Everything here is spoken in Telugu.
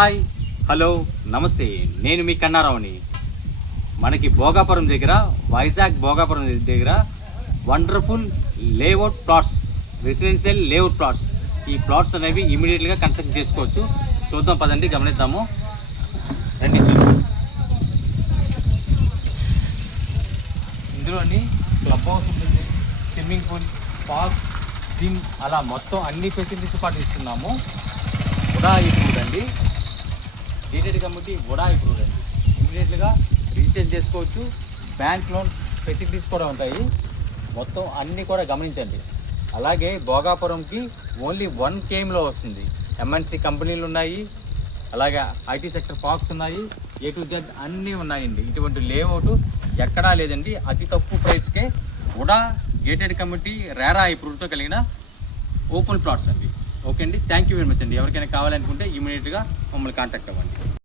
హాయ్, హలో, నమస్తే. నేను మీ కన్నారావుని. మనకి భోగాపురం దగ్గర, వైజాగ్ భోగాపురం దగ్గర wonderful layout plots, residential layout plots. ఈ ప్లాట్స్ అనేవి ఇమీడియట్గా కన్స్ట్రక్ట్ చేసుకోవచ్చు. చూద్దాం పదండి, గమనిద్దాము. రండి చూద్దాం. ఇందులోని క్లబ్ హౌస్ ఉంటుంది, స్విమ్మింగ్ పూల్, పార్క్, జిమ్, అలా మొత్తం అన్ని ఫెసిలిటీస్ పాటు ఇస్తున్నాము. ఉడాయి ఫుడ్ అండి, డీటెయిల్ కమిటీ ఉడాయి ఫుడ్ అండి. ఇమీడియట్గా రీఛార్జ్ చేసుకోవచ్చు. బ్యాంక్ లోన్ ఫెసిలిటీస్ కూడా ఉంటాయి. మొత్తం అన్నీ కూడా గమనించండి. అలాగే భోగాపురంకి ఓన్లీ 1 kmలో వస్తుంది. ఎంఎన్సి కంపెనీలు ఉన్నాయి, అలాగే ఐటీ సెక్టర్ పార్క్స్ ఉన్నాయి, A to Z అన్నీ ఉన్నాయండి. ఇటువంటి లేఅవుట్ ఎక్కడా లేదండి. అతి తక్కువ ప్రైస్కే ఉడా గేటెడ్ కమిటీ రేరా అప్రూవ్తో కలిగిన ఓపెన్ ప్లాట్స్ అండి. ఓకే అండి, థ్యాంక్ యూ వెరీ మచ్ అండి. ఎవరికైనా కావాలనుకుంటే ఇమీడియట్గా మమ్మల్ని కాంటాక్ట్ అవ్వండి.